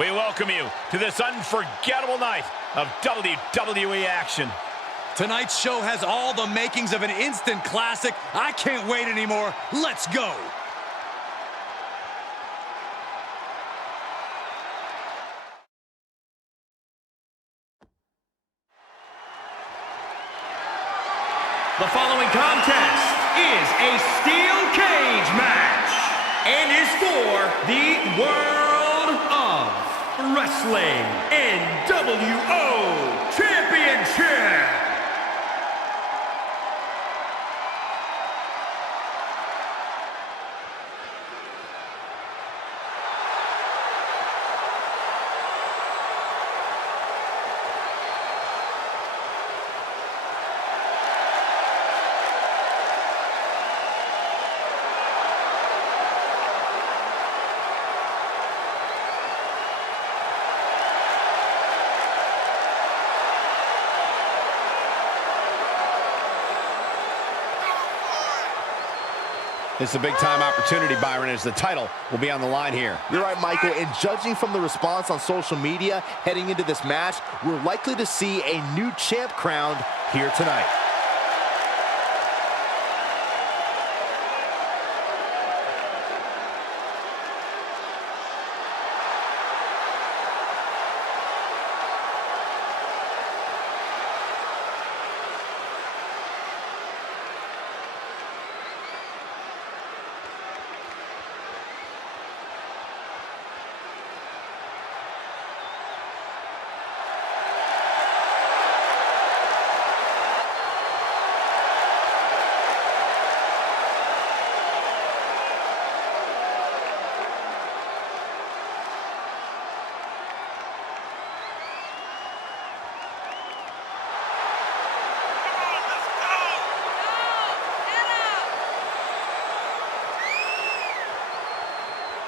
We welcome you to this unforgettable night of WWE action. Tonight's show has all the makings of an instant classic. I can't wait anymore. Let's go. The following contest is a steel cage match and is for the World of Wrestling NWO Championship. It's a big-time opportunity, Byron, as the title will be on the line here. You're right, Michael, and judging from the response on social media heading into this match, we're likely to see a new champ crowned here tonight.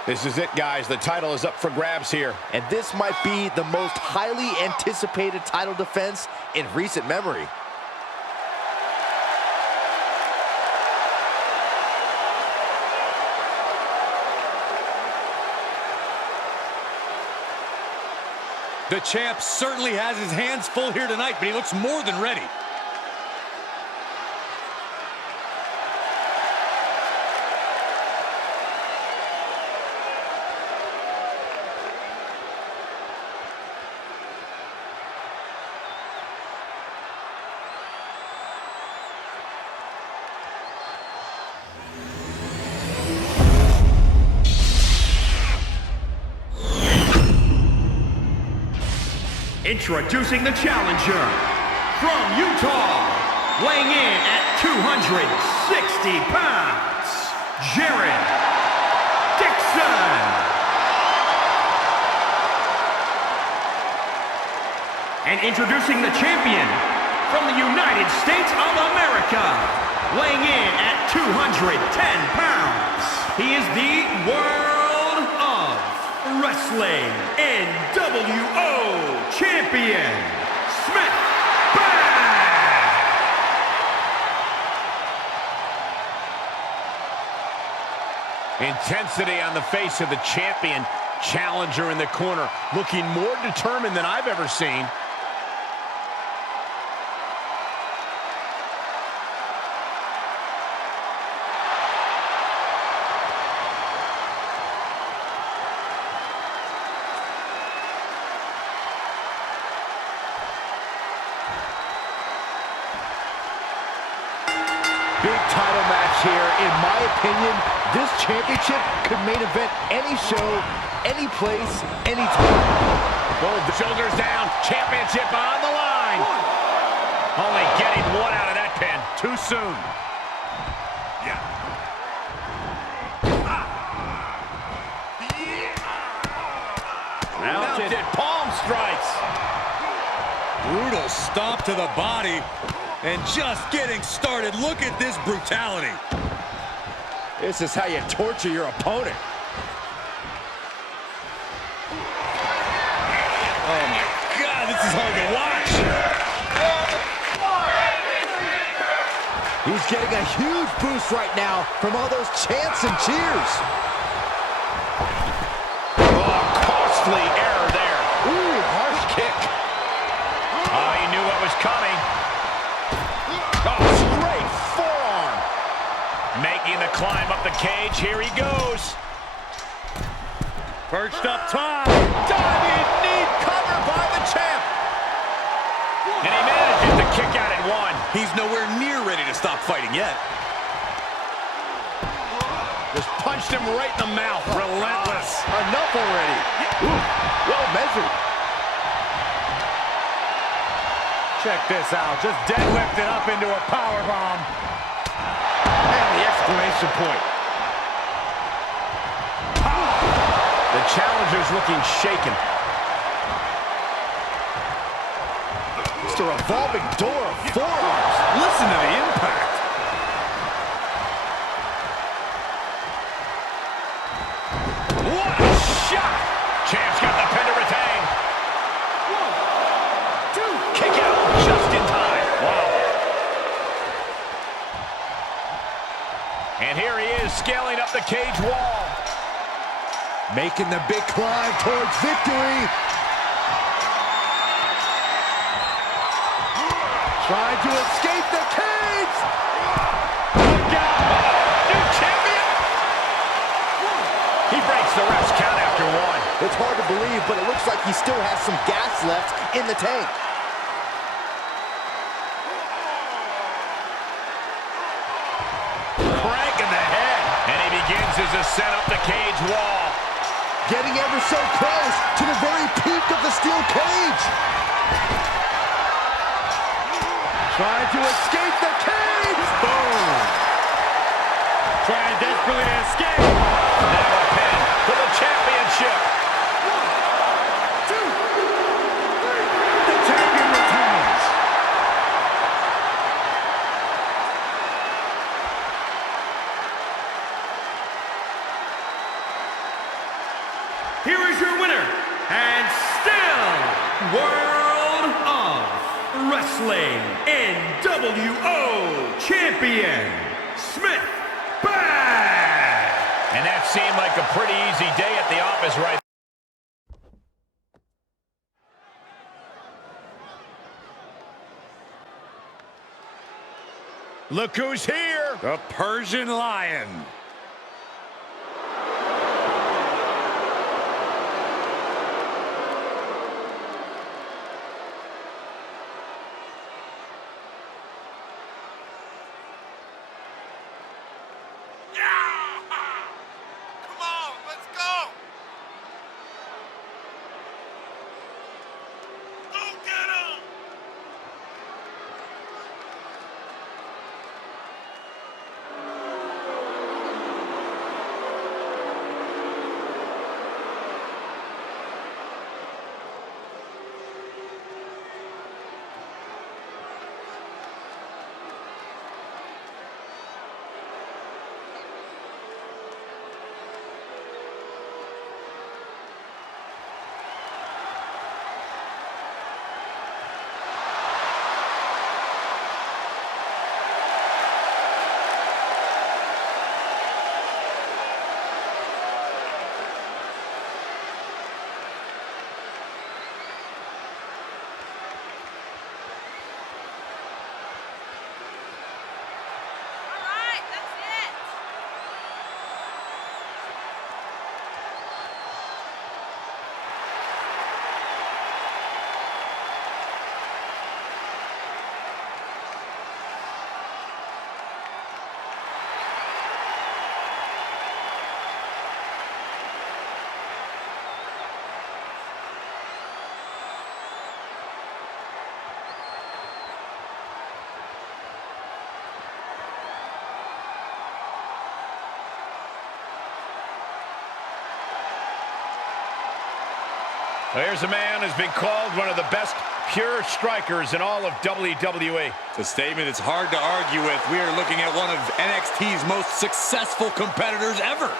This is it, guys. The title is up for grabs here. And this might be the most highly anticipated title defense in recent memory. The champ certainly has his hands full here tonight, but he looks more than ready. Introducing the challenger from Utah, weighing in at 260 pounds, Jared Dixon. And introducing the champion from the United States of America, weighing in at 210 pounds, he is the World of Wrestling NWO Champion, Smith Bang! Intensity on the face of the champion. Challenger in the corner, looking more determined than I've ever seen. Big title match here. In my opinion, this championship could main event any show, any place, any time. Both the shoulders down, championship on the line. Only getting one out of that pin too soon. Mounted palm strikes. Brutal stomp to the body. And just getting started. Look at this brutality. This is how you torture your opponent. Oh my God, this is hard to watch. He's getting a huge boost right now from all those chants and cheers. Oh, costly error coming. Oh, straight forearm. Making the climb up the cage. Here he goes. Perched up top. Diving knee cover by the champ. And he manages to kick out at one. He's nowhere near ready to stop fighting yet. Just punched him right in the mouth. Relentless. Enough already. Ooh, well measured. Check this out. Just deadlifted up into a powerbomb. And the exclamation point. The challenger's looking shaken. It's a revolving door of forearms. Listen to the impact. What a shot! Champ's got the pin to retain. 1, 2. Kick out just in time. Wow. And here he is scaling up the cage wall. Making the big climb towards victory. Trying to escape the cage. Look out! New champion! He breaks the ref's count after one. It's hard to believe, but it looks like he still has some gas left in the tank. Cranking the head. And he begins his ascent up the cage wall. Getting ever so close to the very peak of the steel cage. Trying to escape the cage. Boom. Trying desperately to escape. Now a pin for the championship. 1, 2, 3. The champion retains. Here is your winner, and still World of Wrestling NWO Champion, Smith Bag. And that seemed like a pretty easy day at the office right. Look who's here. The Persian Lion. There's a man who's been called one of the best pure strikers in all of WWE. It's a statement it's hard to argue with. We are looking at one of NXT's most successful competitors ever.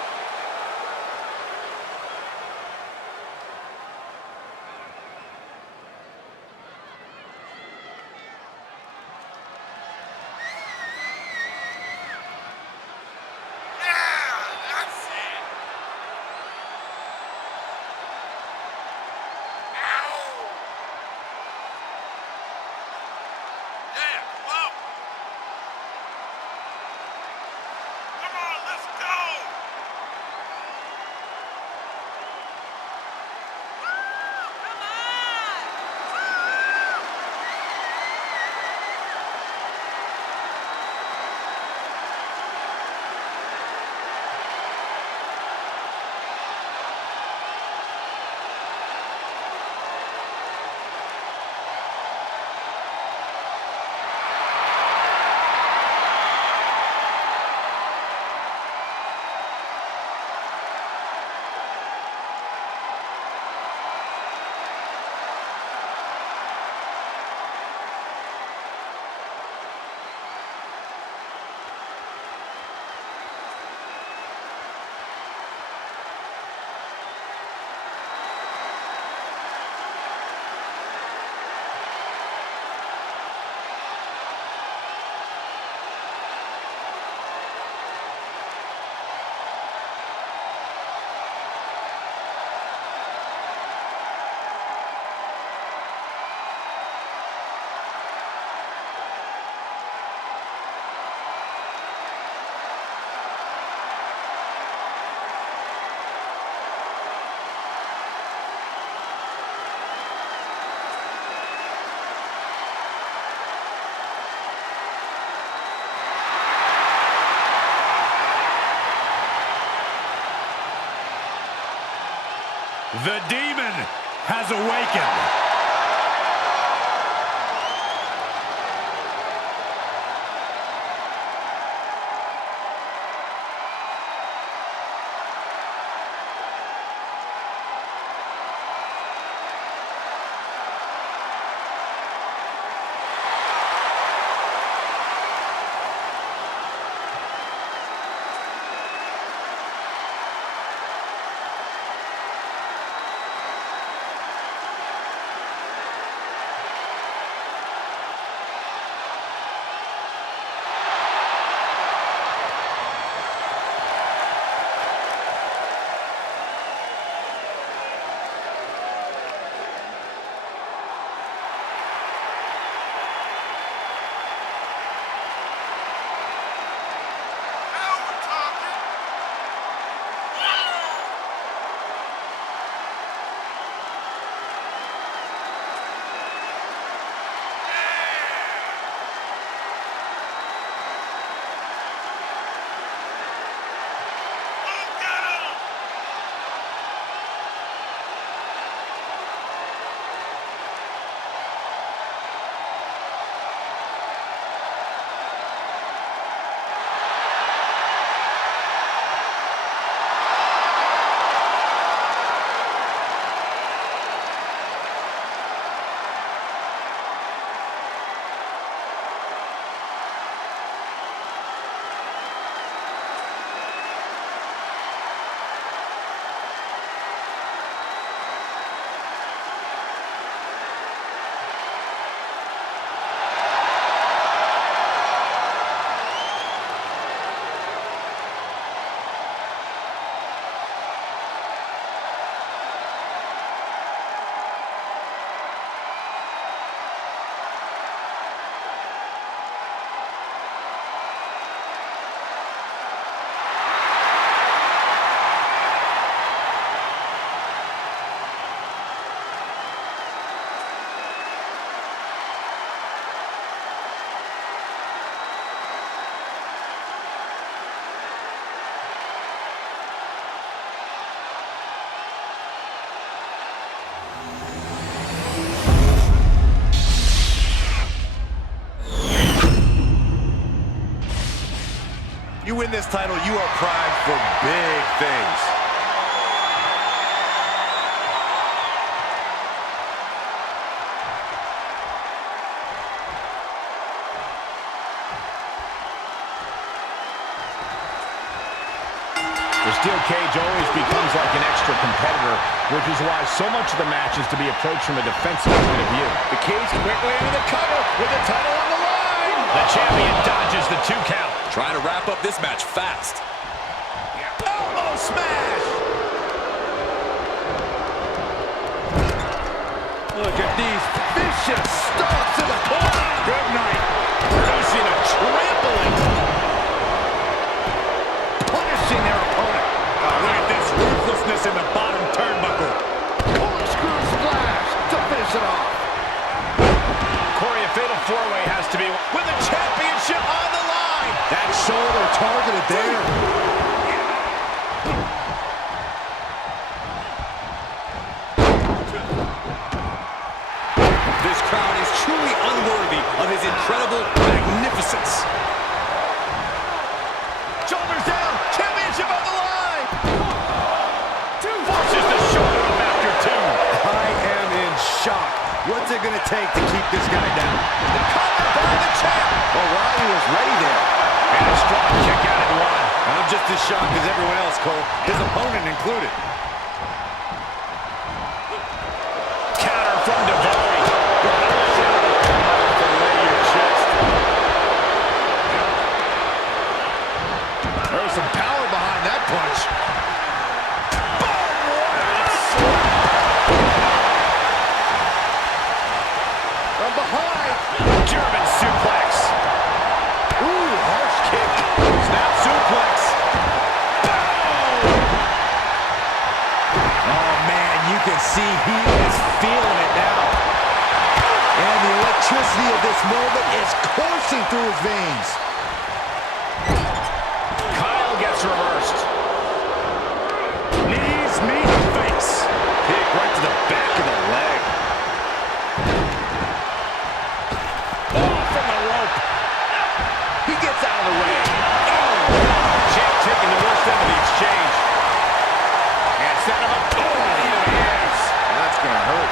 The demon has awakened. You win this title, you are primed for big things. The steel cage always becomes like an extra competitor, which is why so much of the match is to be approached from a defensive point of view. The cage quickly into the cover with the title on the line. The champion dodges the 2 count. Trying to wrap up this match fast. Elbow smash. Look at these vicious stomps to the corner. Good night. Producing a trampling. Punishing their opponent. Look at this ruthlessness in the bottom turnbuckle. Corkscrew splash to finish it off. Corey, a fatal 4-way has to be with the championship on the line. That shoulder targeted there. This crowd is truly unworthy of his incredible magnificence. Shoulders down, championship on the line. 1, 2, forces the shoulder up after 2. I am in shock. What's it going to take to keep this guy down? The cover by the champ. O'Reilly was ready there. And a strong kick out at 1. I'm just as shocked as everyone else, Cole. His opponent included. Counter from Daivari. There's some power behind that punch. From behind. German suplex. Ooh, harsh kick. Snap suplex. Oh, man, you can see he is feeling it now. And the electricity of this moment is coursing through his veins. Kyle gets reversed. Knees meet face. out of the way. Oh, Champ taking the worst end of the exchange. And set him up. Oh, yes. That's going to hurt.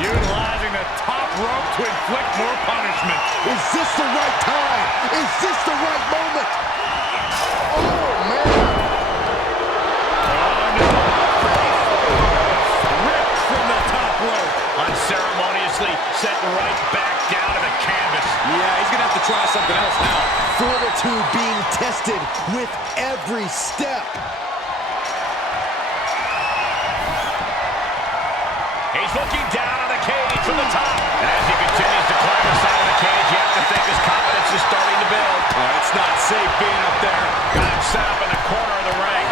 Utilizing the top rope to inflict more punishment. Is this the right time? Is this the right moment? Oh, man. Oh, no. Ripped from the top rope. Unceremoniously set right back down to the canvas. Yeah, he's going to have to try something else now. Fortitude being tested with every step. He's looking down on the cage from the top. And as he continues to climb the side of the cage, you have to think his confidence is starting to build. Oh, it's not safe being up there. Got him set up in the corner of the ring.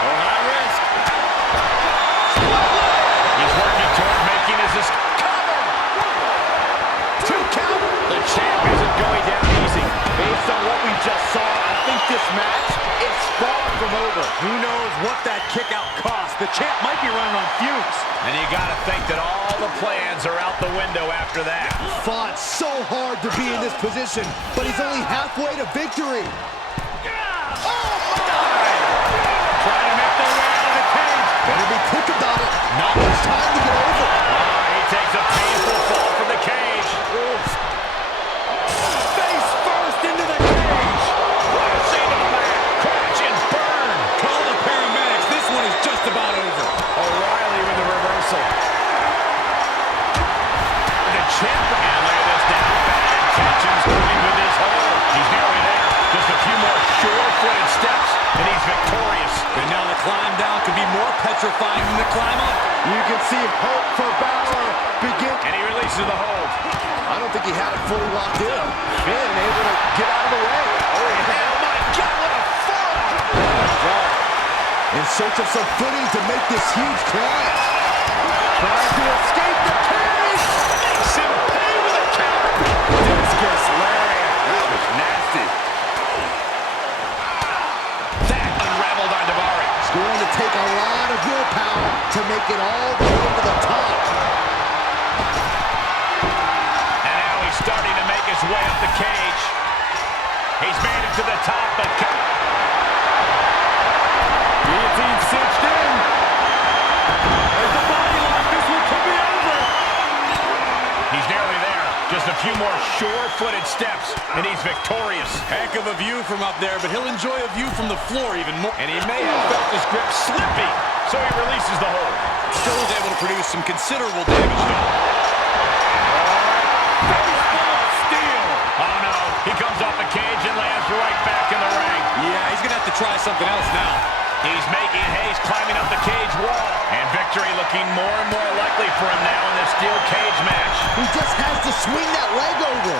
Oh, high risk. He's working toward making his cover. 2 count. The champ isn't going down easy. Based on what we just saw, I think this match is far from over. Who knows what that kick out cost? The champ might be running on fumes. And you got to think that all the plans are out the window after that. Fought so hard to be in this position, but he's only halfway to victory. Trying to make their way out of the cage. Better be quick about it. Not much time to get over. He takes a painful fall from the cage. Face first into the cage. What a scene to the mat. Crash and burn. Call the paramedics. This one is just about over. O'Reilly with the reversal. The champ. And look at this down. Bad intentions moving with his hold. He's nearly there. Just a few more sure-footed steps, and he's victorious. And now the climb down could be more petrifying than the climb up. You can see hope for Balor begin. And he releases the hold. I don't think he had it fully locked in. Finn able to get out of the way. Oh my God, what a forearm! In search of some footing to make this huge climb. Trying to escape the cage. Makes him pay with a counter. Discus lariat. That was nasty. That unraveled on Davari. It's going to take a lot of willpower to make it all the way to the top. And now he's starting to make his way up the cage. He's made it to the top, but guillotine cinched in. There's the body lock. This one could be over. He's nearly there. Just a few more sure-footed steps, and he's victorious. Heck of a view from up there, but he'll enjoy a view from the floor even more. And he may have felt his grip slipping, so he releases the hold. Still is able to produce some considerable damage, though. Steel. Oh, no. He comes off the cage and lands right back in the ring. Yeah, he's going to have to try something else now. He's making haste, climbing up the cage wall. And victory looking more and more likely for him now in this steel cage match. He just has to swing that leg over.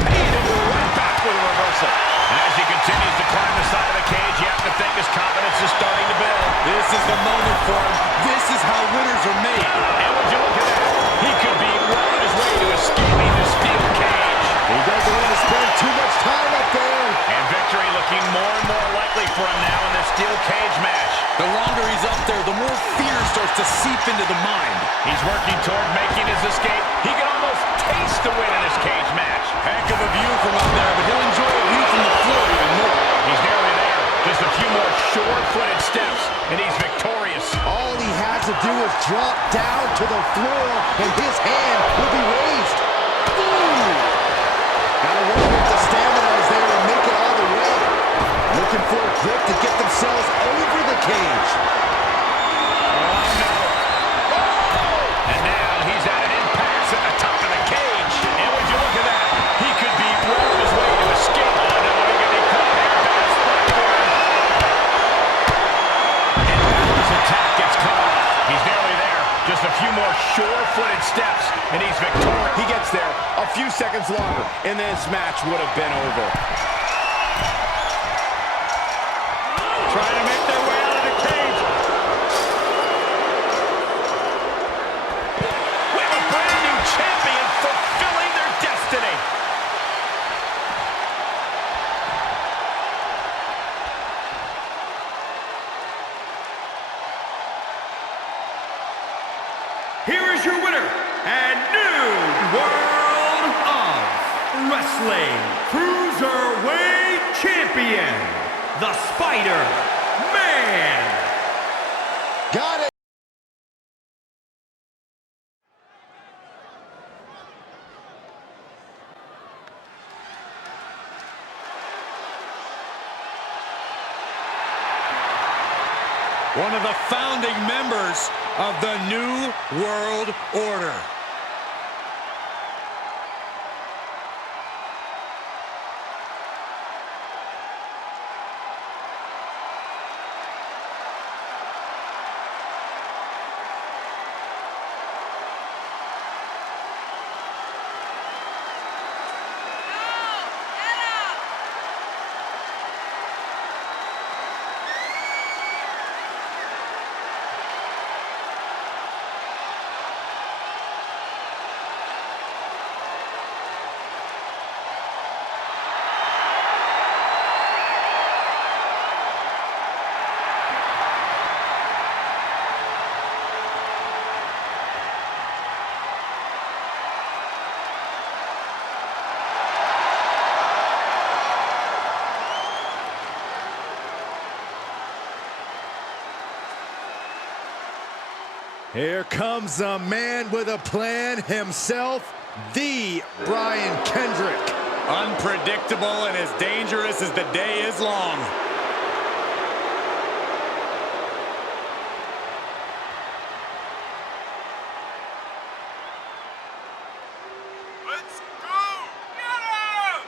Right back with a reversal. And as he continues to climb the side of the cage, you have to think his confidence is starting to build. This is the moment for him. This is how winners are made. And would you look at that? He could be well on his way to escaping the steel cage. He doesn't want to spend too much time up there. And victory looking more and more likely for him now in this steel cage match. The longer he's up there, the more fear starts to seep into the mind. He's working toward making his escape. He can almost taste the win in this cage match. Heck of a view from up there, but he'll enjoy a view from the floor even more. He's nearly there. Just a few more sure-footed steps, and he's victorious. All he has to do is drop down to the floor, and his hand will be raised. Ooh. Gotta wonder if the stamina is there to make it all the way. Looking for a grip to get themselves over the cage. Oh, no. Oh! And now he's at an impasse at the top of the cage. And would you look at that? He could be well on his way to escape. Oh, no, he's going to be caught here. Bad spot for him. And now his attack gets cut off. He's nearly there. Just a few more sure-footed steps, and he's victorious. He gets there a few seconds longer, and this match would have been over. Trying to make their way out of the cage. We have a brand new champion fulfilling their destiny. Here is your winner and new World of Wrestling Cruiserweight Champion, the Spider-Man. Got it. One of the founding members of the New World Order. Here comes a man with a plan himself, the Brian Kendrick. Unpredictable and as dangerous as the day is long. Let's go! Get him!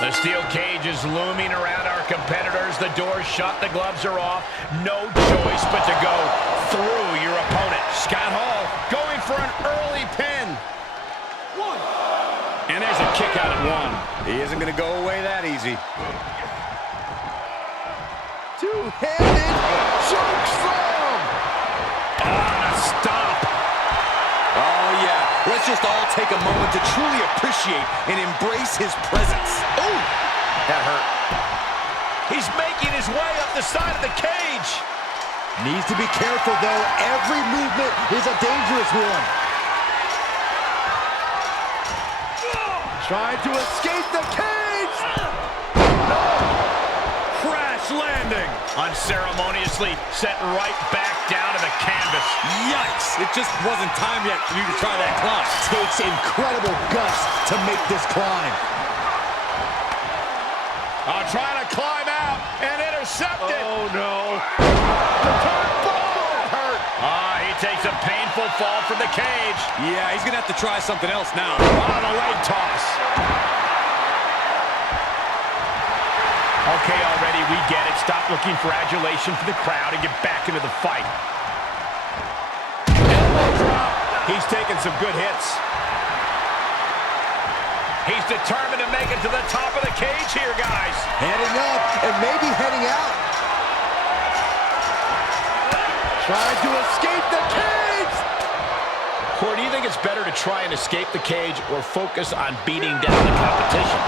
The steel cage is looming around our competitors. The door's shut, the gloves are off. No choice but to go through your opponent. Scott Hall going for an early pin. And there's a kick out at one. He isn't going to go away that easy. Two-handed choke slam. On a stop. Oh, yeah. Let's just all take a moment to truly appreciate and embrace his presence. Ooh, that hurt. He's making his way up the side of the cage. Needs to be careful, though. Every movement is a dangerous one. Trying to escape the cage. Crash landing. Unceremoniously set right back down to the canvas. Yikes. It just wasn't time yet for you to try that climb. Takes incredible guts to make this climb. Trying to climb out and intercept it. Oh, no. That hurt. He takes a painful fall from the cage. Yeah, he's going to have to try something else now. The leg toss. Okay, already, we get it. Stop looking for adulation for the crowd and get back into the fight. Elbow drop. He's taking some good hits. He's determined to make it to the top of the cage here, guys. Heading up and maybe heading out. Trying to escape the cage. Corey, do you think it's better to try and escape the cage or focus on beating down the competition?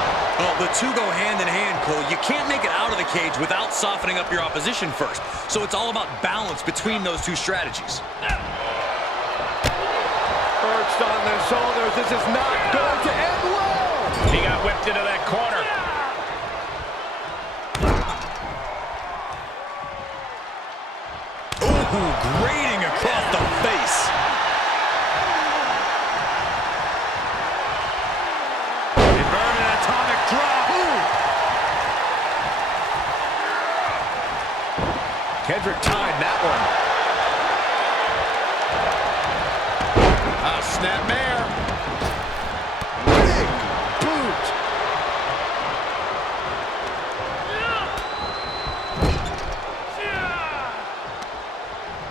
Well, the two go hand in hand, Cole. You can't make it out of the cage without softening up your opposition first. So it's all about balance between those two strategies. Perched on their shoulders. This is not going to end well. He got whipped into that corner. Ooh, grating across the face. They burn an atomic drop. Kendrick timed that one. Snapmare. Big boot.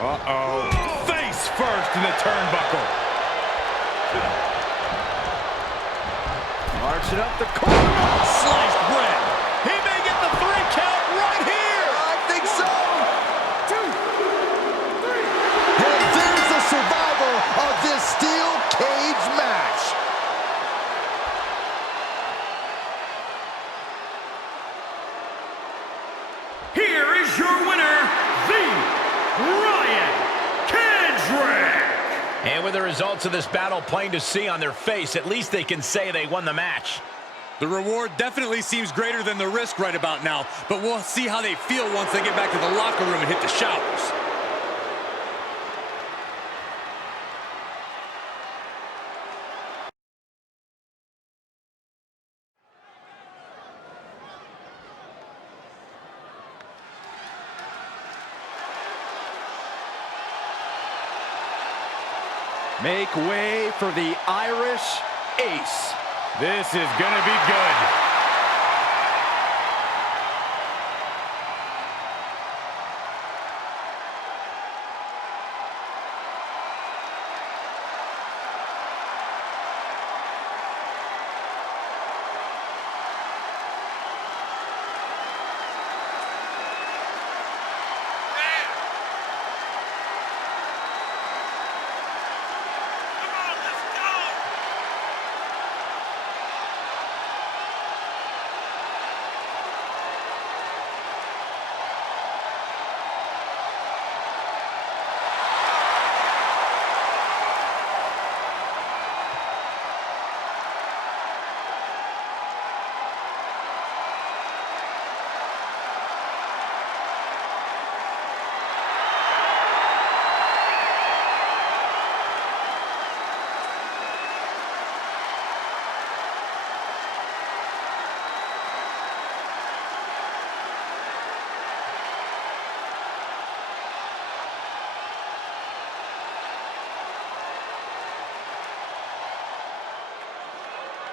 Uh-oh. Face first in the turnbuckle. Marching up the corner. Sliced bread. He may get the 3 count right here. I think so. 2, 3. And there's the survivor of this steel cage match. Here is your winner, the Ryan Kendrick. And with the results of this battle plain to see on their face, at least they can say they won the match. The reward definitely seems greater than the risk right about now, but we'll see how they feel once they get back to the locker room and hit the showers. Make way for the Irish Ace. This is gonna be good.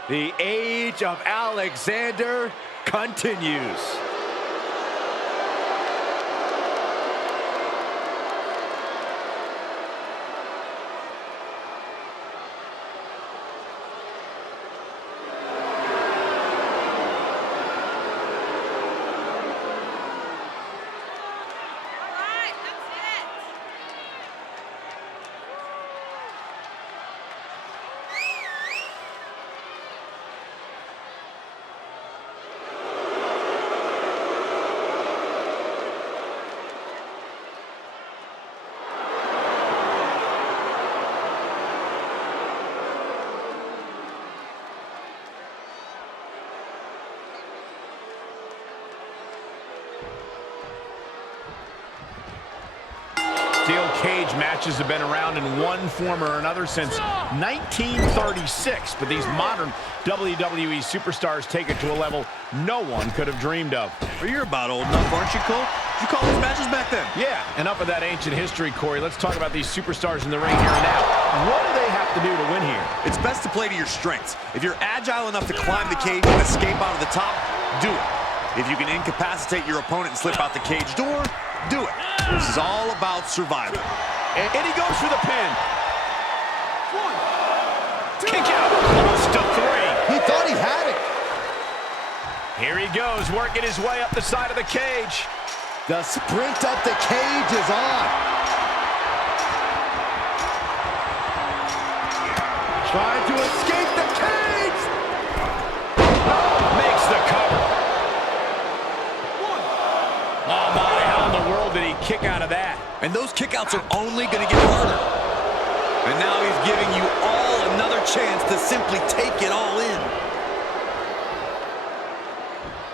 The age of Alexander continues. Steel cage matches have been around in one form or another since 1936, but these modern WWE superstars take it to a level no one could have dreamed of. Well, you're about old enough, aren't you, Cole? Did you call these matches back then? Yeah, enough of that ancient history, Corey. Let's talk about these superstars in the ring here and now. What do they have to do to win here? It's best to play to your strengths. If you're agile enough to climb the cage and escape out of the top, do it. If you can incapacitate your opponent and slip out the cage door, do it. This is all about survival. And he goes for the pin. 1, 2. Kick out. Close to 3. He thought he had it. Here he goes, working his way up the side of the cage. The sprint up the cage is on. Trying to escape the cage. Makes the cover. 1. Oh my, how in the world did he kick out of that? And those kickouts are only going to get harder. And now he's giving you all another chance to simply take it all in.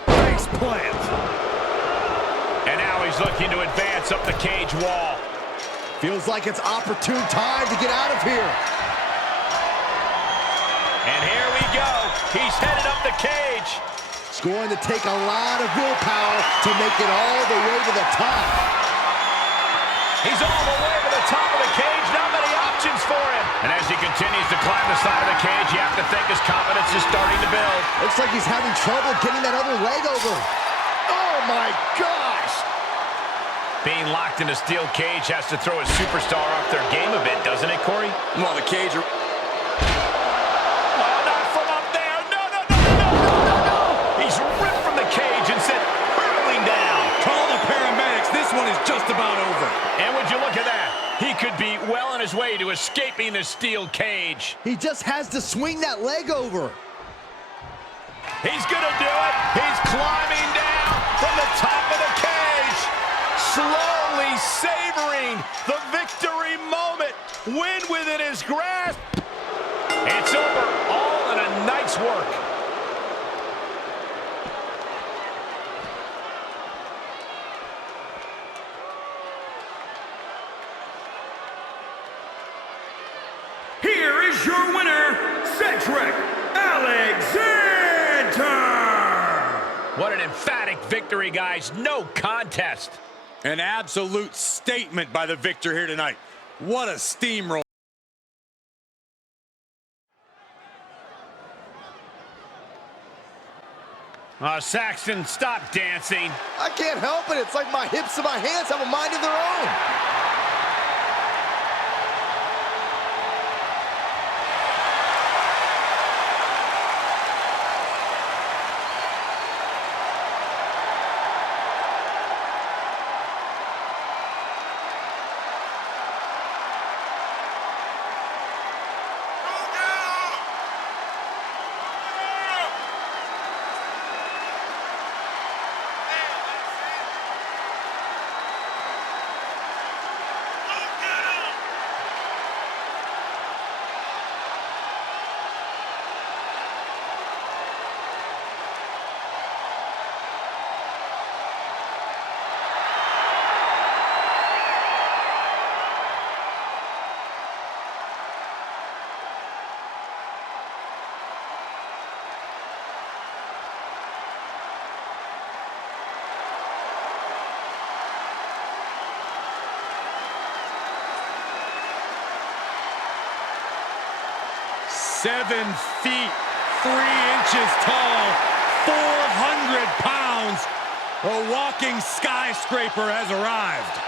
Face plant. And now he's looking to advance up the cage wall. Feels like it's opportune time to get out of here. And here we go. He's headed up the cage. It's going to take a lot of willpower to make it all the way to the top. He's all the way to the top of the cage. Not many options for him. And as he continues to climb the side of the cage, you have to think his confidence is starting to build. Looks like he's having trouble getting that other leg over. Oh, my gosh. Being locked in a steel cage has to throw a superstar off their game a bit, doesn't it, Corey? Well, the cage... Oh, not from up there. No, no, no. his way to escaping the steel cage. He just has to swing that leg over. He's gonna do it. He's climbing down from the top of the cage. Slowly savoring the victory moment. Win within his grasp. It's over. All in a night's work. Here is your winner, Cedric Alexander! What an emphatic victory, guys. No contest. An absolute statement by the victor here tonight. What a steamroll. Saxton, stop dancing. I can't help it. It's like my hips and my hands have a mind of their own. Seven feet, 3 inches tall, 400 pounds. A walking skyscraper has arrived.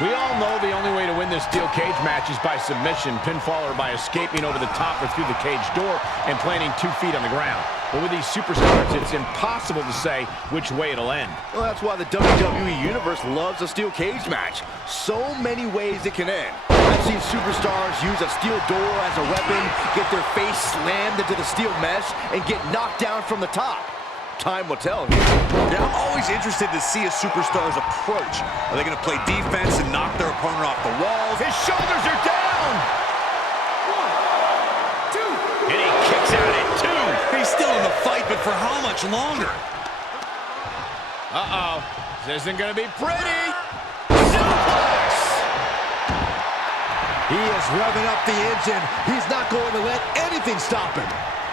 We all know the only way to win this steel cage match is by submission, pinfall, or by escaping over the top or through the cage door and planting 2 feet on the ground. But with these superstars, it's impossible to say which way it'll end. Well, that's why the WWE Universe loves a steel cage match. So many ways it can end. I've seen superstars use a steel door as a weapon, get their face slammed into the steel mesh, and get knocked down from the top. Time will tell here. Yeah, I'm always interested to see a superstar's approach. Are they going to play defense and knock their opponent off the walls? His shoulders are down. 1, 2. And he kicks out at 2. He's still in the fight, but for how much longer? Uh-oh. This isn't going to be pretty. Suplex. He is revving up the engine. He's not going to let anything stop him.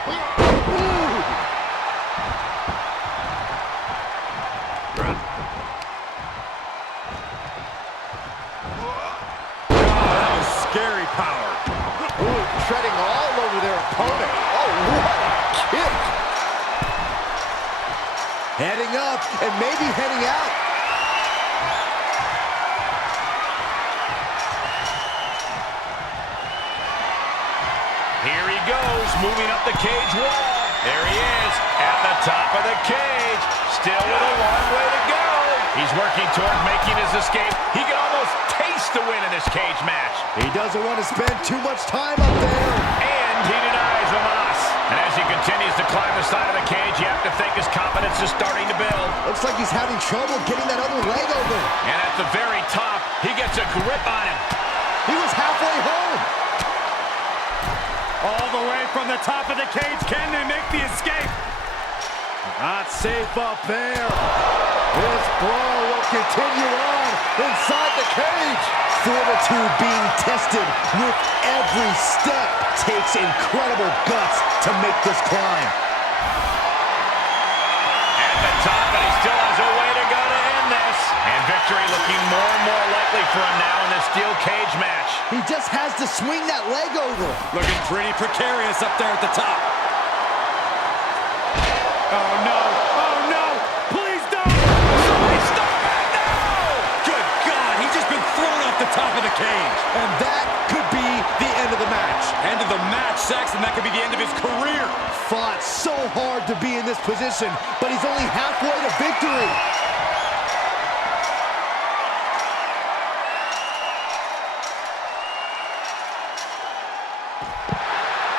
Ooh. Scary power. Ooh, treading all over their opponent. Oh, what a kick. Heading up and maybe heading out. Here he goes, moving up the cage wall. There he is, at the top of the cage. Still with a long way to go. He's working toward making his escape. He can almost taste wants to win in this cage match. He doesn't want to spend too much time up there. And he denies Omos. And as he continues to climb the side of the cage, you have to think his confidence is starting to build. Looks like he's having trouble getting that other leg over. And at the very top, he gets a grip on him. He was halfway home. All the way from the top of the cage. Can they make the escape? Not safe up there. This brawl will continue on inside the cage. Fortitude being tested with every step. Takes incredible guts to make this climb. At the top, and he still has a way to go to end this. And victory looking more and more likely for him now in this steel cage match. He just has to swing that leg over. Looking pretty precarious up there at the top. Oh, no. Oh, no. Please don't. Somebody stop it now! Good God. He's just been thrown off the top of the cage. And that could be the end of the match. End of the match, Saxton. That could be the end of his career. Fought so hard to be in this position, but he's only halfway to victory.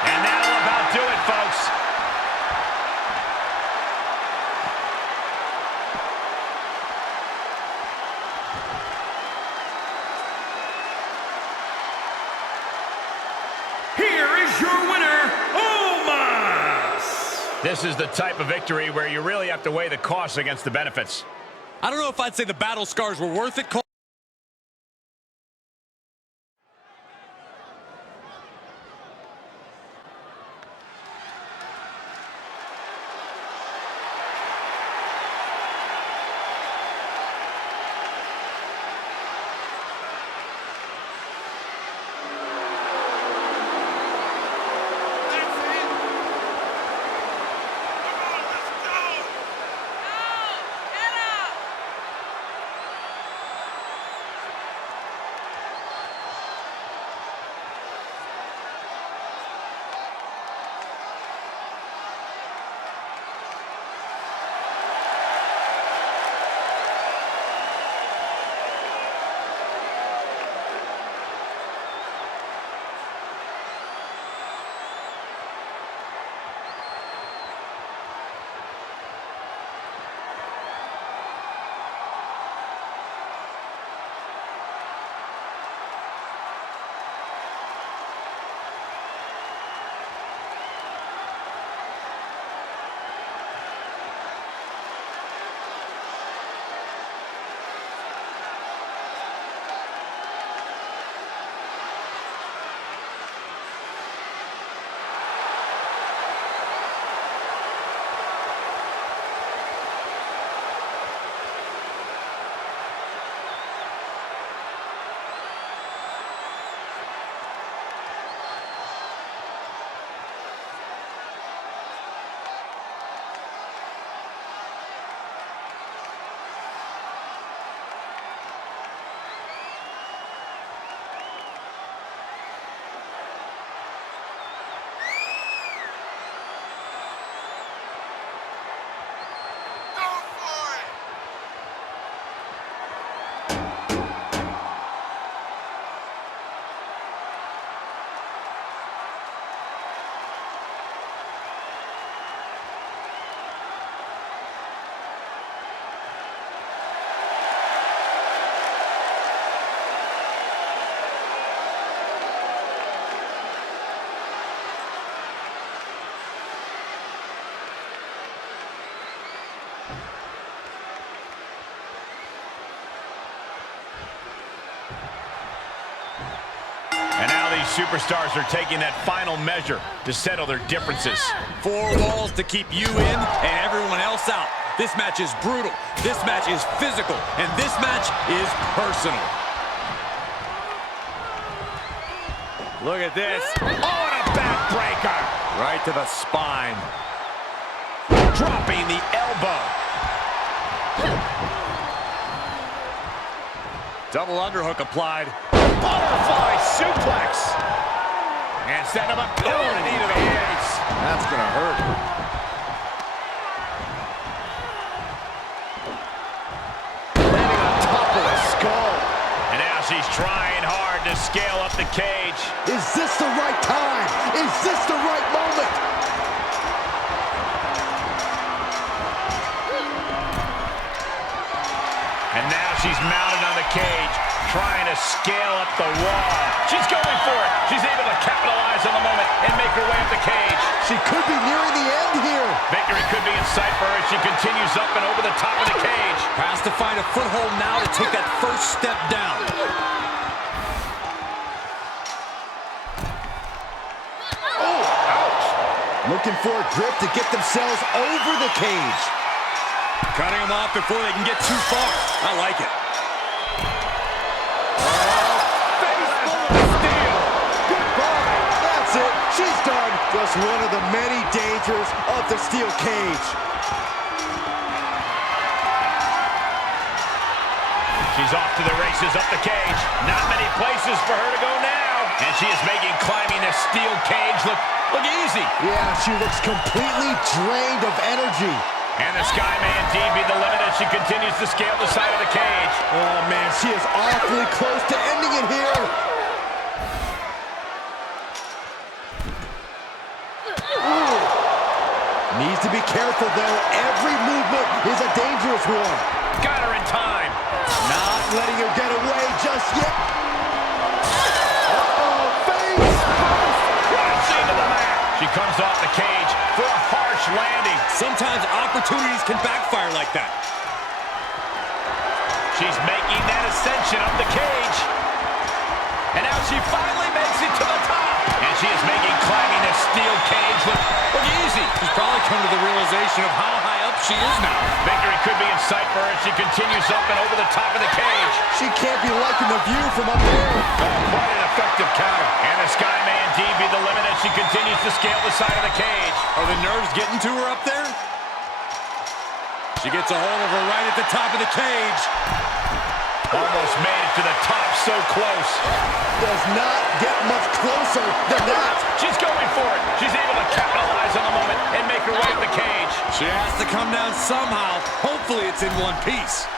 And that'll about do it, folks. Here is your winner, Omos! This is the type of victory where you really have to weigh the costs against the benefits. I don't know if I'd say the battle scars were worth it, Cole. Superstars are taking that final measure to settle their differences. Four walls to keep you in and everyone else out. This match is brutal. This match is physical. And this match is personal. Look at this. Oh, and a backbreaker. Right to the spine. Dropping the elbow. Double underhook applied. Butterfly suplex. And set him up. Oh, a knee to the face. That's going to hurt. Landing on top of the skull. And now she's trying hard to scale up the cage. Is this the right time? Is this the right moment? And now she's mounted on the cage, trying to scale up the wall. She's going for it. She's able to capitalize on the moment and make her way up the cage. She could be nearing the end here. Victory could be in sight for her as she continues up and over the top of the cage. Has to find a foothold now to take that first step down. Oh, ouch. Looking for a grip to get themselves over the cage. Cutting them off before they can get too far. I like it. Goodbye. That's it. She's done. Just one of the many dangers of the steel cage. She's off to the races up the cage. Not many places for her to go now. And she is making climbing the steel cage look easy. Yeah, she looks completely drained of energy. And the sky may indeed be the limit as she continues to scale the side of the cage. Oh, man, she is awfully close to ending it here. Ooh. Needs to be careful, though. Every movement is a dangerous one. Got her in time. Not letting her get away just yet. Uh-oh, face first. Crashing to the mat. She comes off the cage for a harsh landing. Sometimes opportunities can backfire like that. She's making that ascension up the cage. And now she finally makes it to the top. And she is making climbing this steel cage look easy. She's probably come to the realization of how high up she is now. Victory could be in sight for her as she continues up and over the top of the cage. She can't be liking the view from up there. Oh, quite an effective counter. And the sky may indeed be the limit as she continues to scale the side of the cage. Are the nerves getting to her up there? She gets a hold of her right at the top of the cage. Almost made it to the top, so close. Does not get much closer than that. She's going for it. She's able to capitalize on the moment and make her way up the cage. She has to come down somehow. Hopefully it's in one piece.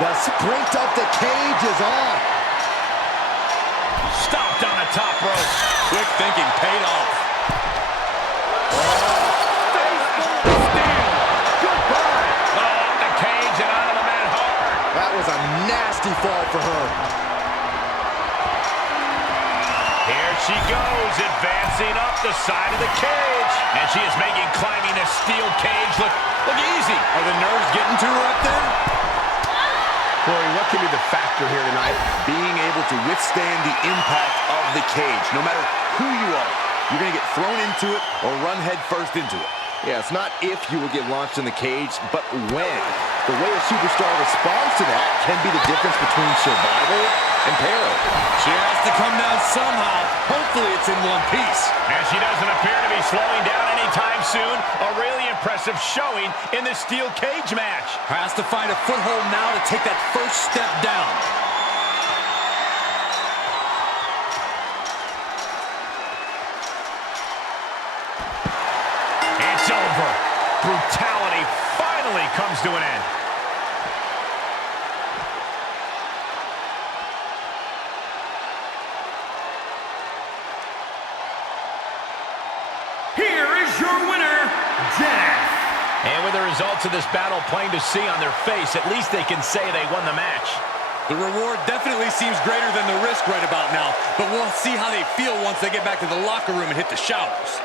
The sprint up the cage is on. Stopped on the top rope. Quick thinking paid off. That was a nasty fall for her. Here she goes, advancing up the side of the cage. And she is making climbing this steel cage look easy. Are the nerves getting to her up there? Corey, what can be the factor here tonight? Being able to withstand the impact of the cage. No matter who you are, you're going to get thrown into it or run head first into it. Yeah, it's not if you will get launched in the cage, but when. The way a superstar responds to that can be the difference between survival and peril. She has to come down somehow. Hopefully it's in one piece. And she doesn't appear to be slowing down anytime soon. A really impressive showing in this steel cage match. Has to find a foothold now to take that first step down. It's over. Brutality finally comes to an end. Here is your winner, Death. And with the results of this battle plain to see on their face, at least they can say they won the match. The reward definitely seems greater than the risk right about now, but we'll see how they feel once they get back to the locker room and hit the showers.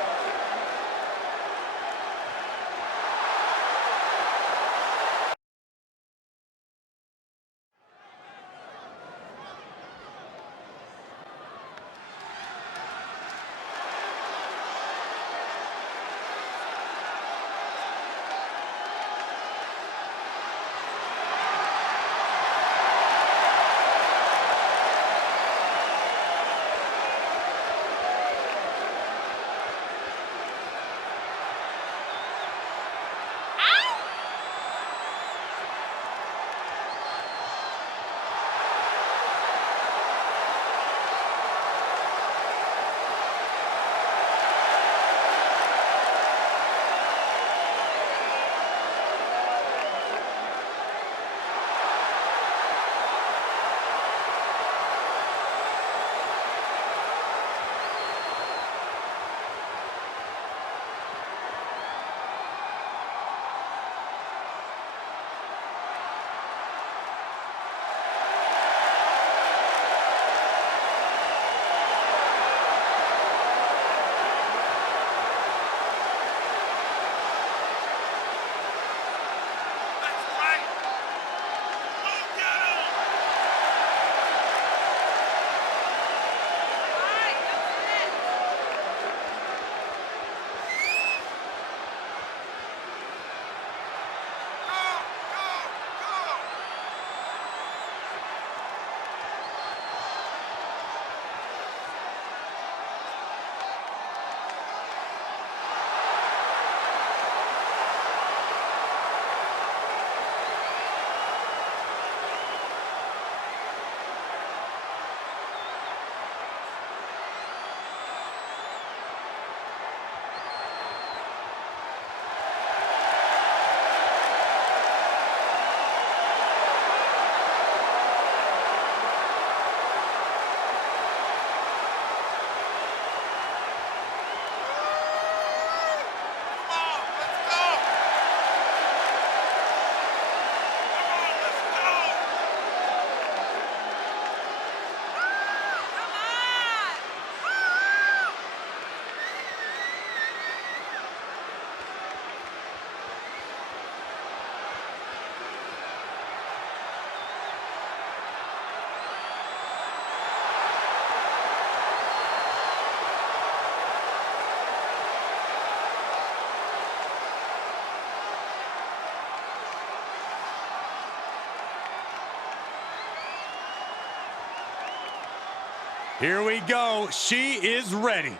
Here we go. She is ready.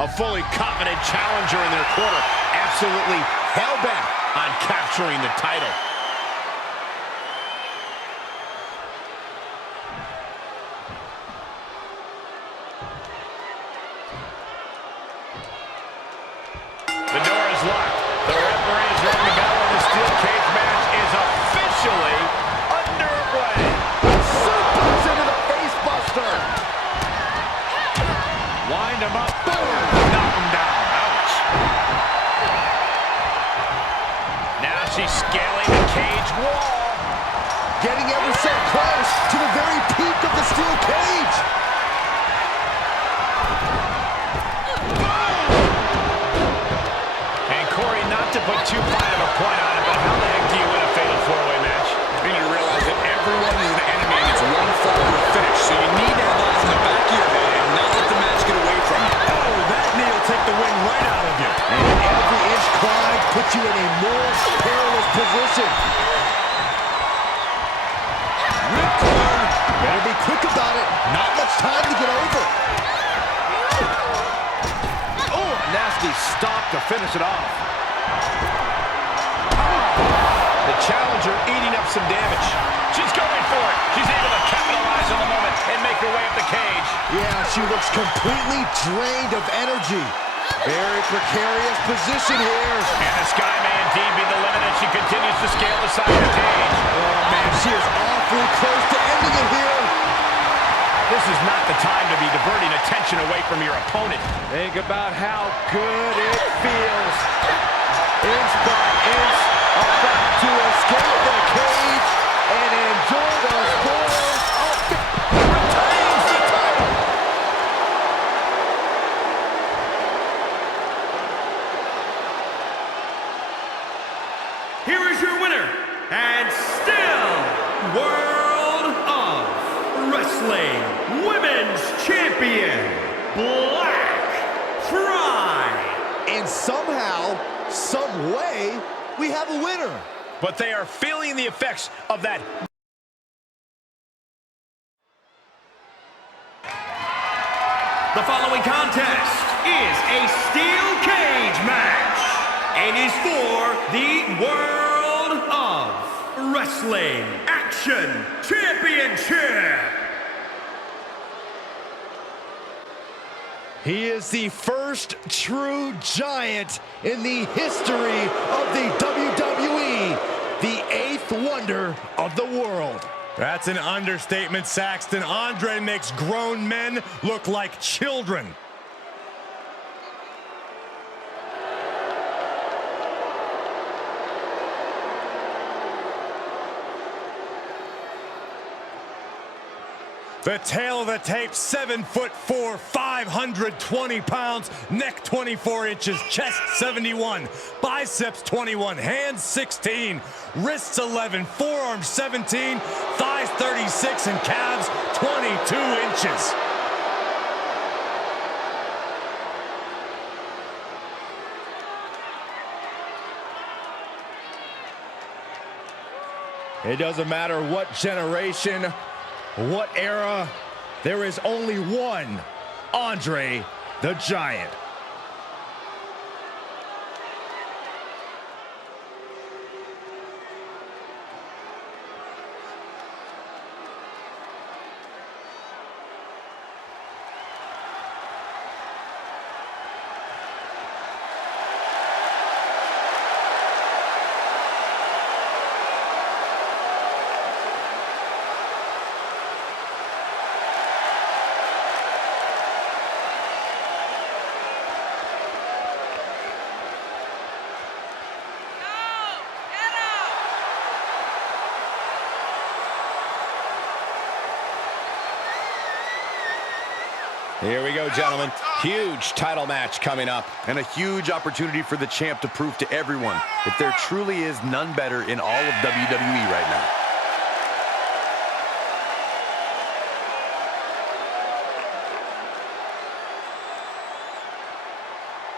A fully confident challenger in their corner, absolutely hell-bent on capturing the title. The door is locked. The referee is ringing the bell, and the steel cage match is officially underway. Suplex into the face buster. Wind him up. Boom. Knock him down. Ouch. Now she's scaling the cage wall. Getting ever so close to the very peak of the steel cage. And Corey, not to put too fine of a point on it, but how the heck do you win a fatal four-way match? You need to realize that everyone is an enemy and it's one fall to a finish. So you need to have eyes in the back of your head and not let the match get away from you. Oh, that knee will take the wind right out of you. And every inch climb puts you in a more perilous position. Better be quick about it. Not much time to get over. Oh, a nasty stop to finish it off. The challenger eating up some damage. She's going for it. She's able to capitalize on the moment and make her way up the cage. Yeah, she looks completely drained of energy. Very precarious position here. And the sky may indeed be the limit as she continues to scale the side of the cage. Oh, man, she is awfully close to ending it here. This is not the time to be diverting attention away from your opponent. Think about how good it feels. Inch by inch, about to escape the cage and enjoy the spoils of retains the title. Here is your winner, and still World of Wrestling Women's Champion, Black Pride. And somehow, some way, we have a winner. But they are feeling the effects of that. The following contest is a steel cage match and is for the World of Wrestling Action Championship. He is the first true giant in the history of the WWE, the eighth wonder of the world. That's an understatement, Saxton. Andre makes grown men look like children. The tail of the tape, 7'4", 520 pounds, neck 24 inches, chest 71, biceps 21, hands 16, wrists 11, forearms 17, thighs 36, and calves 22 inches. It doesn't matter what generation, what era, there is only one Andre the Giant. Here we go, gentlemen. Huge title match coming up. And a huge opportunity for the champ to prove to everyone that there truly is none better in all of WWE right now.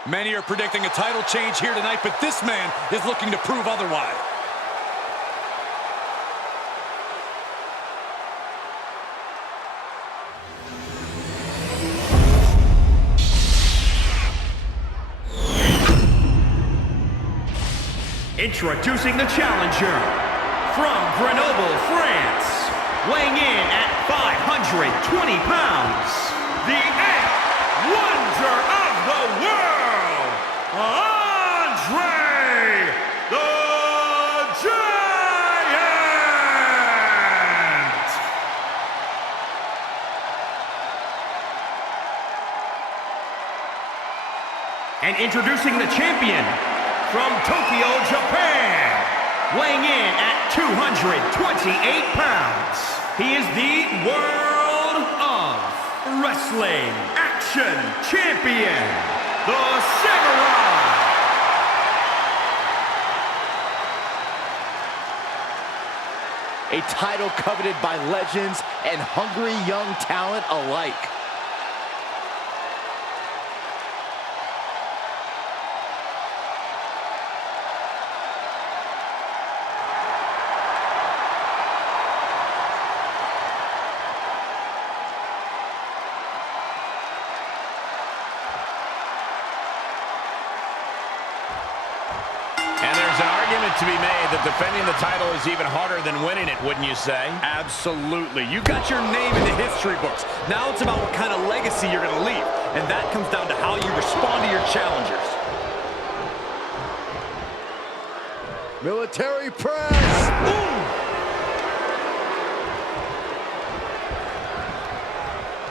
Many are predicting a title change here tonight, but this man is looking to prove otherwise. Introducing the challenger from Grenoble, France, weighing in at 520 pounds, the eighth wonder of the world, Andre the Giant! And introducing the champion from Tokyo, Japan, weighing in at 228 pounds, he is the World of Wrestling Action Champion, the Samurai. A title coveted by legends and hungry young talent alike. And there's an argument to be made that defending the title is even harder than winning it, wouldn't you say? Absolutely. You got your name in the history books. Now it's about what kind of legacy you're going to leave. And that comes down to how you respond to your challengers. Military press.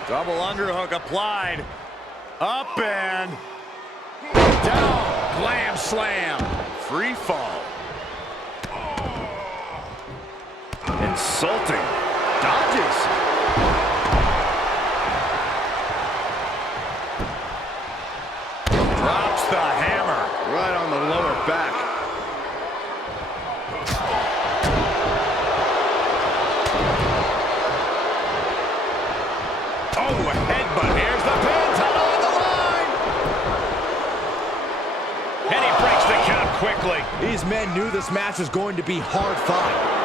Double underhook applied. Up and Down, glam slam, free fall. Insulting. Dodges. Drops the hammer. Right on the lower back. Oh, a headbutt. Here's the pin. Title on the line. and he breaks the count quickly. These men knew this match was going to be hard fought.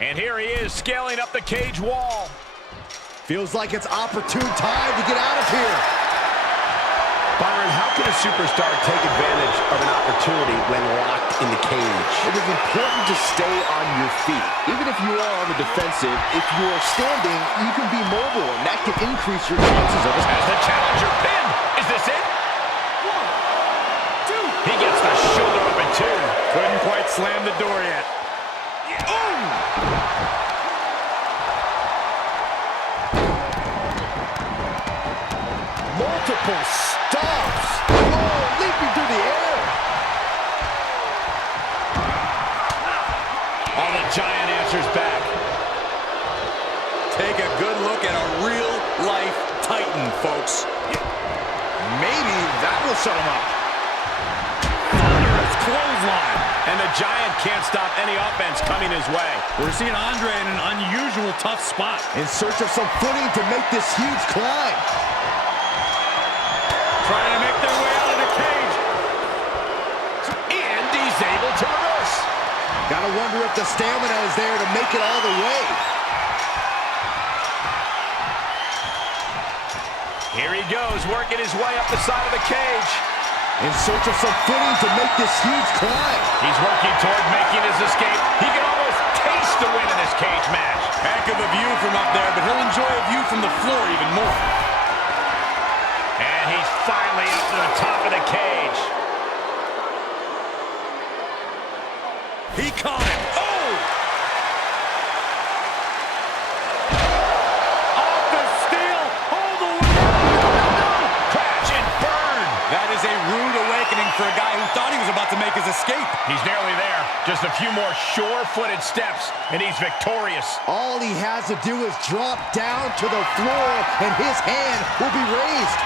And here he is, scaling up the cage wall. Feels like it's opportune time to get out of here. Byron, how can a superstar take advantage of an opportunity when locked in the cage? It is important to stay on your feet. Even if you are on the defensive, if you are standing, you can be mobile, and that can increase your chances of a... As the challenger pin. Is this it? 1, 2. He gets the shoulder up in 2. Couldn't quite slam the door yet. Multiple stops. Oh, leaping through the air. Oh, the Giant answers back. Take a good look at a real-life Titan, folks. Maybe that will shut him up. Thunderous clothesline. And the Giant can't stop any offense coming his way. We're seeing Andre in an unusual tough spot. In search of some footing to make this huge climb. Trying to make their way out of the cage. And he's able to reverse. Gotta wonder if the stamina is there to make it all the way. Here he goes, working his way up the side of the cage. In search of some footing to make this huge climb. He's working toward making his escape. He can almost taste the win in this cage match. Heck of a view from up there, but he'll enjoy a view from the floor even more. And he's finally up to the top of the cage. He caught him. Oh! Off the steel, all the way. Crash and burn. That is a rude awakening for a guy who thought he was about about to make his escape. He's nearly there. Just a few more sure-footed steps, and he's victorious. All he has to do is drop down to the floor, and his hand will be raised.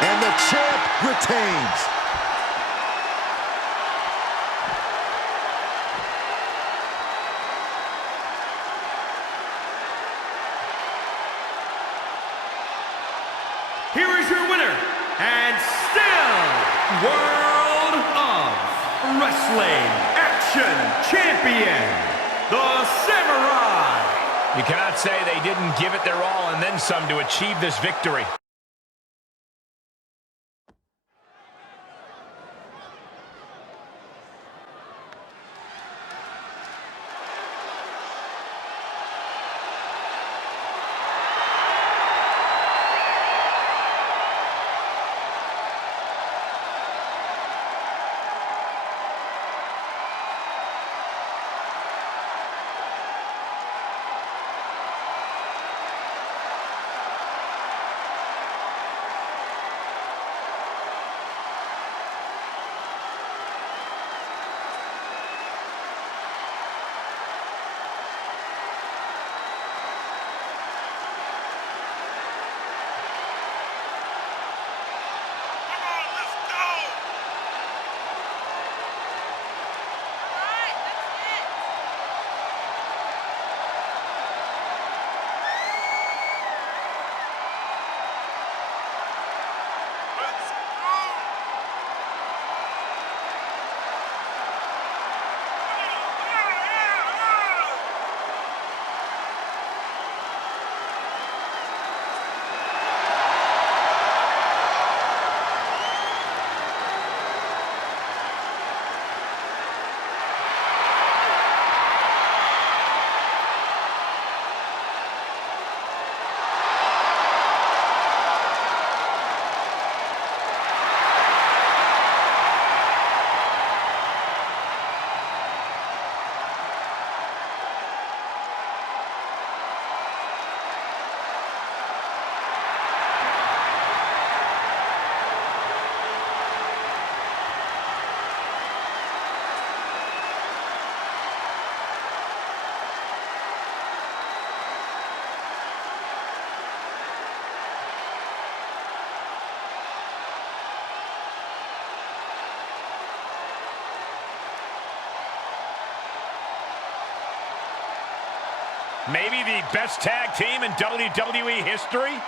And the champ retains. Here is your winner, and still World of Wrestling Action Champion, the Samurai. You cannot say they didn't give it their all and then some to achieve this victory. Maybe the best tag team in WWE history?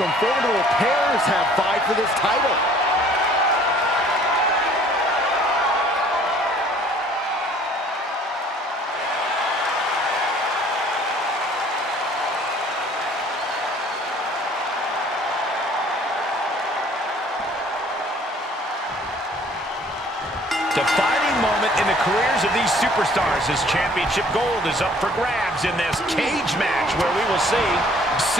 Some formidable pairs have vied for this title. Defining moment in the careers of these superstars as championship gold is up for grabs in this cage match where we will see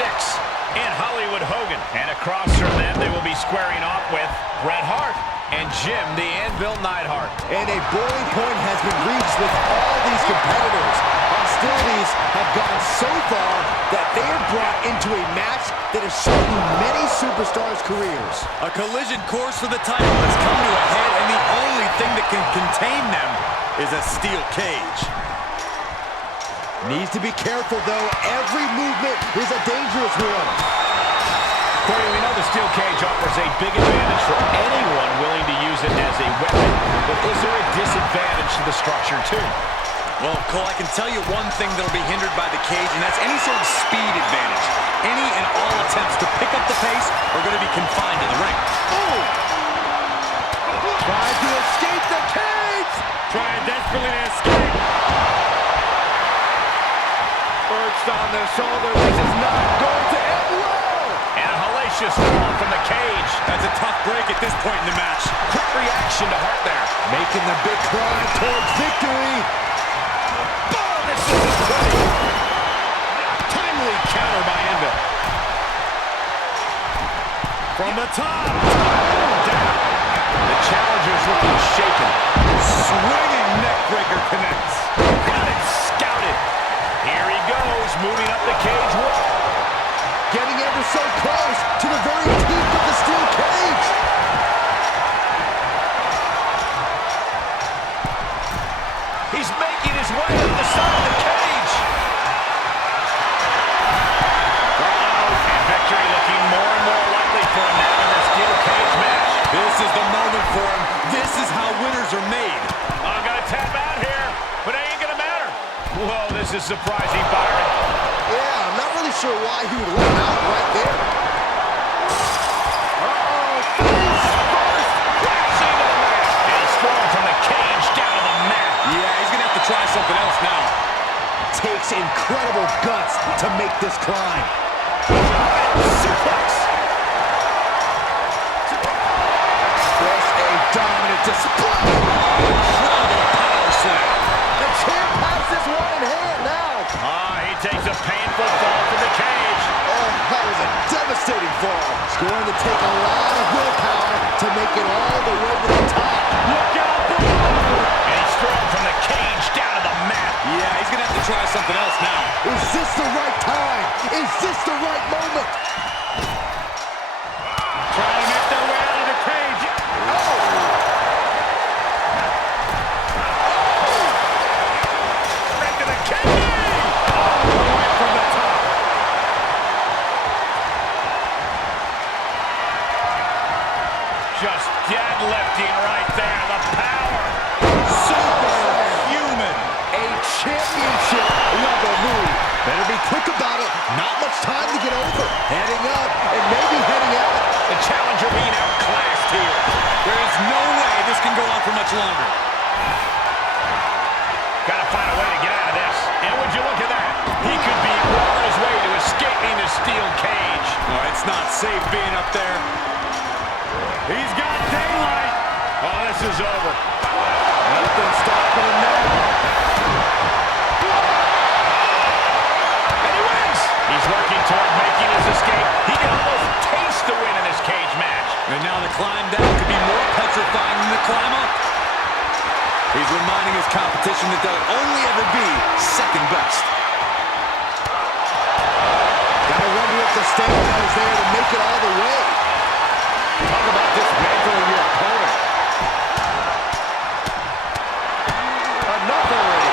6 in Hollywood Hogan. And across from them, they will be squaring off with Bret Hart and Jim the Anvil Neidhart. And a boiling point has been reached with all these competitors. Hostilities have gone so far that they are brought into a match that has shortened many superstars' careers. A collision course for the title has come to a head, and the only thing that can contain them is a steel cage. Needs to be careful, though. Every movement is a dangerous one. Corey, we know the steel cage offers a big advantage for anyone willing to use it as a weapon, but is there a disadvantage to the structure, too? Well, Cole, I can tell you one thing that'll be hindered by the cage, and that's any sort of speed advantage. Any and all attempts to pick up the pace are going to be confined to the ring. Oh! Trying to escape the cage! Trying desperately to escape. Perched on the shoulder. This is not going to end well. And a hellacious fall from the cage. That's a tough break at this point in the match. Quick reaction to Hart there. Making the big climb towards victory. Oh, this is pretty. Timely counter by Enda. From the top. Down. The challenger's looking shaken. Swinging neckbreaker connects. Got it scouted. Here he goes, moving up the cage wall. Getting ever so close to the very teeth of the steel cage. He's making his way up the side of the cage. And victory looking more and more likely for him now in this steel cage match. This is the moment for him. This is how winners are made. I'm going to tap out here, but it ain't going to matter. Whoa, this is surprising, Byron. Yeah, I'm not really sure why he would let him out right there. Face first, crashing to the mat. And he's thrown from the cage down to the mat. Yeah, he's going to have to try something else now. Takes incredible guts to make this climb. Suplex. What a dominant display. Incredible power slam. The champ has this one in hand now. He takes a painful fall from the cage. Oh, that was a devastating fall. It's going to take a lot of willpower to make it all the way to the top. Look out below. And he's thrown from the cage down to the mat. Yeah, he's going to have to try something else now. Is this the right time? Is this the right moment? Trying to make their way out of the cage. Right to the cage. All the way from the top. Just deadlifting right there. The power. Superhuman. A championship level move. Better be quick about it. Not much time to get over. Heading up and maybe heading out. The challenger being outclassed here. There is no way this can go on for much longer. Got to find a way to get out of this. And would you look at that? He could be well on his way to escaping the steel cage. Oh, it's not safe being up there. He's got daylight. Oh, this is over. Nothing stopping him now. And he wins. He's working toward making his escape. He can almost taste the win in this cage match. And now the climb down could be more petrifying than the climb up. He's reminding his competition that they'll only ever be second best. Gotta wonder if the stamina is there to make it all the way. Talk about dismantling your opponent. Enough already.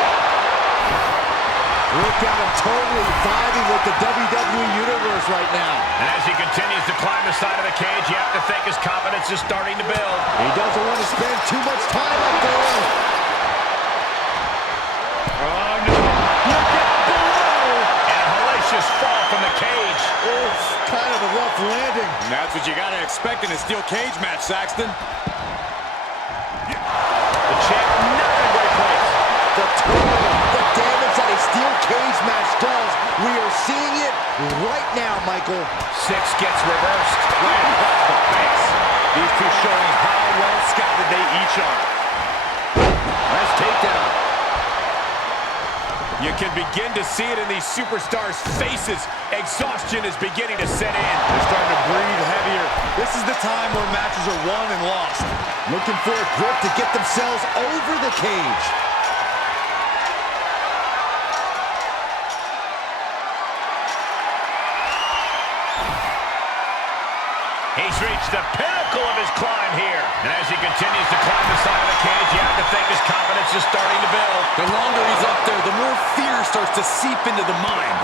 Look at him totally vibing with the WWE Universe right now. And as he continues to climb the side of the cage, you have to think his confidence is starting to build. He doesn't want to spend too much time up there. Oh, no. Look out below. And a hellacious fall from the cage. It's kind of a rough landing. And that's what you got to expect in a steel cage match, Saxton. The champ not in a great place. The toll, the damage that a steel cage match does, we are seeing it right now, Michael. 6 gets reversed. Right across the face. These two showing how well scouted they each are. Nice takedown. You can begin to see it in these superstars' faces. Exhaustion is beginning to set in. They're starting to breathe heavier. This is the time where matches are won and lost. Looking for a grip to get themselves over the cage. He's reached the pinnacle of his climb here. And as he continues to climb the side of the cage, you have to think his confidence is starting to build. The longer he's up there, the more fear starts to seep into the mind.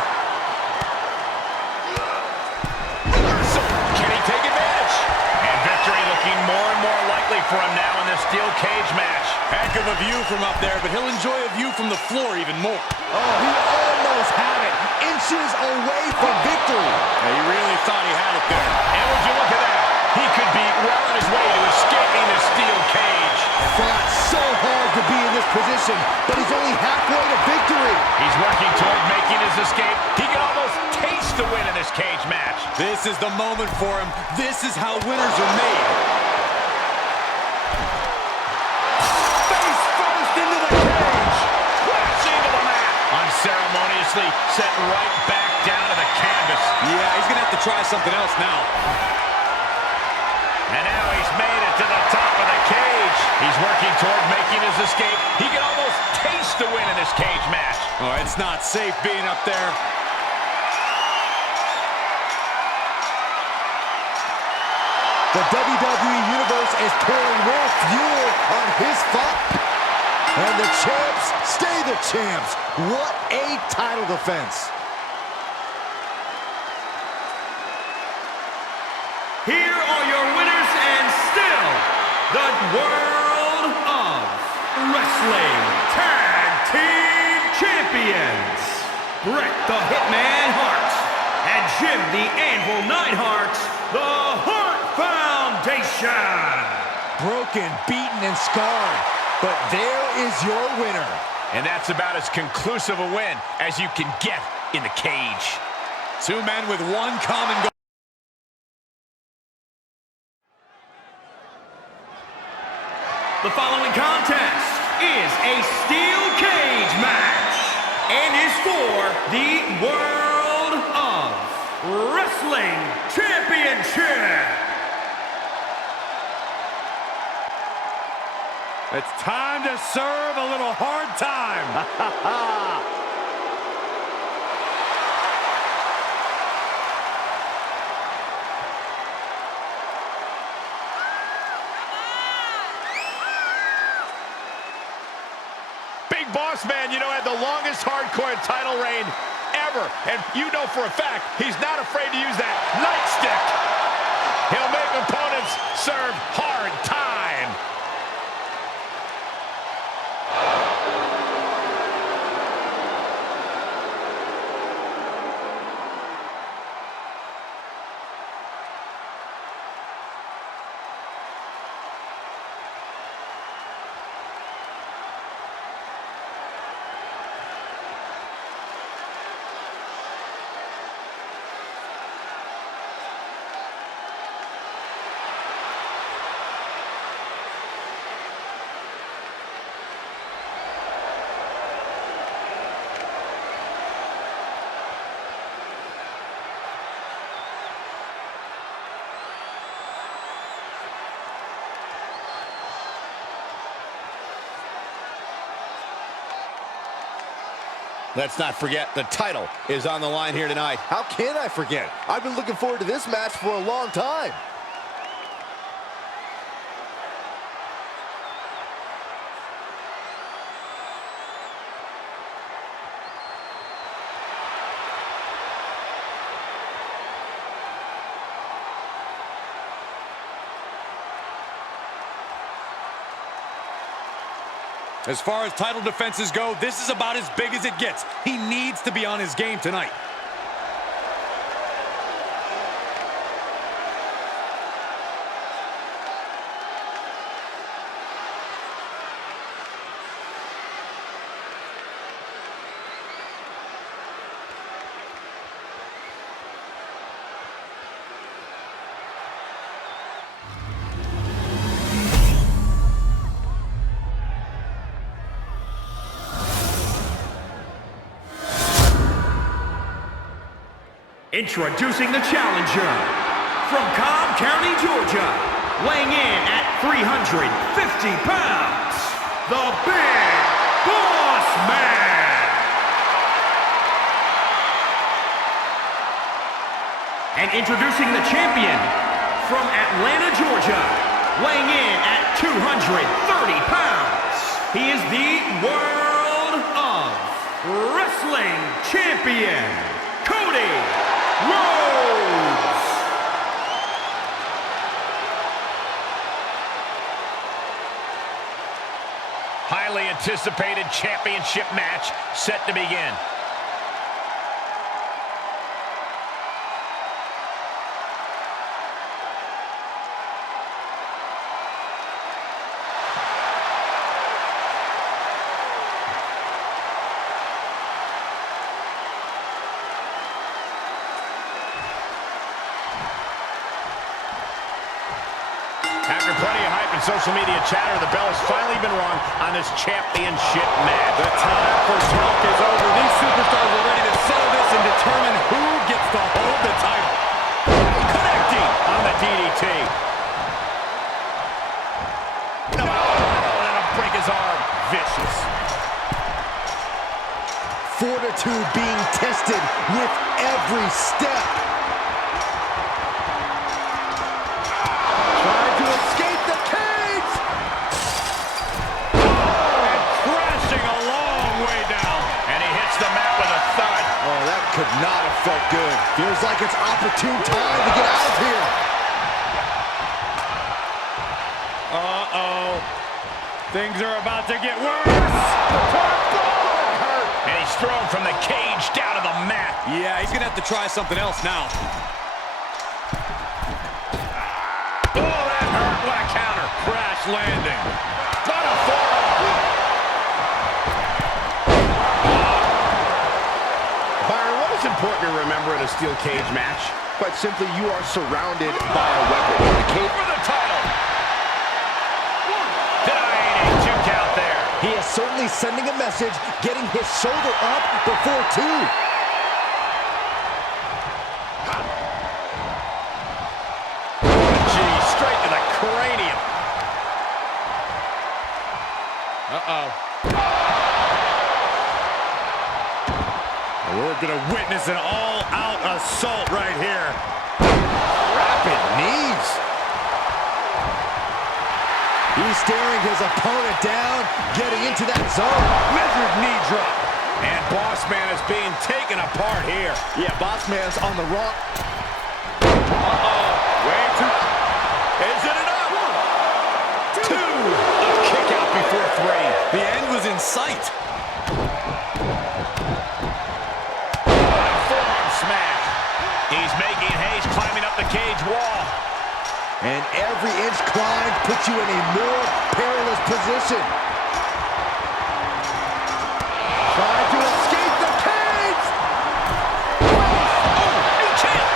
Reversal. Can he take advantage? And victory looking more and more likely for him now in this steel cage match. Heck of a view from up there, but he'll enjoy a view from the floor even more. Oh, he almost had it. Inches away from victory. Yeah, he really thought he had it there. And would you look at that? He could be well on his way to escaping the steel cage. Fought so hard to be in this position, but he's only halfway to victory. He's working toward making his escape. He can almost taste the win in this cage match. This is the moment for him. This is how winners are made. Face first into the cage. Crashing to the mat. Unceremoniously set right back down to the canvas. Yeah, he's going to have to try something else now. And now he's made it to the top of the cage. He's working toward making his escape. He can almost taste the win in this cage match. Oh, it's not safe being up there. The WWE Universe is pouring more fuel on his fire. And the champs stay the champs. What a title defense. Here are your winners and still the World of Wrestling Tag Team Champions, Bret the Hitman Hart and Jim the Anvil Neidhart, the Hart Foundation. Broken, beaten, and scarred. But there is your winner. And that's about as conclusive a win as you can get in the cage. Two men with one common goal. The following contest is a steel cage match and is for the World of Wrestling Championship. It's time to serve a little hard time. Big Boss Man, you know, had the longest hardcore title reign ever. And you know for a fact, he's not afraid to use that nightstick. He'll make opponents serve hard time. Let's not forget, the title is on the line here tonight. How can I forget? I've been looking forward to this match for a long time. As far as title defenses go, this is about as big as it gets. He needs to be on his game tonight. Introducing the challenger from Cobb County, Georgia, weighing in at 350 pounds, the Big Boss Man. And introducing the champion From Atlanta, Georgia, weighing in at 230 pounds, he is the World of Wrestling Champion, Cody Rhodes. Highly anticipated championship match set to begin. After plenty of hype and social media chatter, the bell has finally been rung on this championship match. The time for talk is over. These superstars are ready to settle this and determine who gets to hold the title. Connecting on the DDT. No, that'll break his arm. Vicious. Fortitude being tested with every step. Trying to escape the cage! And crashing a long way down. And he hits the mat with a thud. Oh, that could not have felt good. Feels like it's opportune time to get out of here. Uh-oh. Things are about to get worse. And he's thrown from the cage down to the mat. Yeah, he's gonna have to try something else now. Oh, that hurt. What a counter. Crash landing. Not a forearm. Byron, what is important to remember in a steel cage match? Quite simply, you are surrounded by a weapon. The cage For the title. Denying a 2 count there. He is certainly sending a message, getting his shoulder up before 2. Gee, straight to the cranium. Uh-oh. We're going to witness an all-out assault right here. Rapid knees. He's staring his opponent down, getting into that zone. Measured knee drop. And Boss Man is being taken apart here. Yeah, Boss Man's on the wrong. Way too. Is it enough? 2. A kick out before 3. The end was in sight. Forearm smash. He's making haste, climbing up the cage wall. And every inch climbed puts you in a more perilous position. Trying to escape the cage! New champ.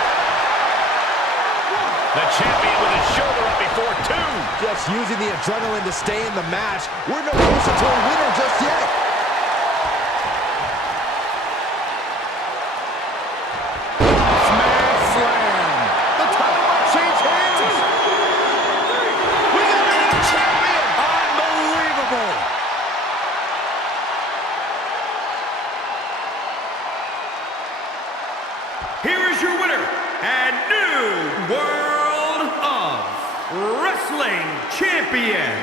The champion with his shoulder up before 2. Just using the adrenaline to stay in the match. We're no closer to a winner just yet. Smash slam. The title might change hands. We got a new champion. Unbelievable. Here is your winner and new World of Wrestling Champion,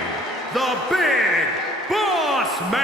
the Big Boss Man.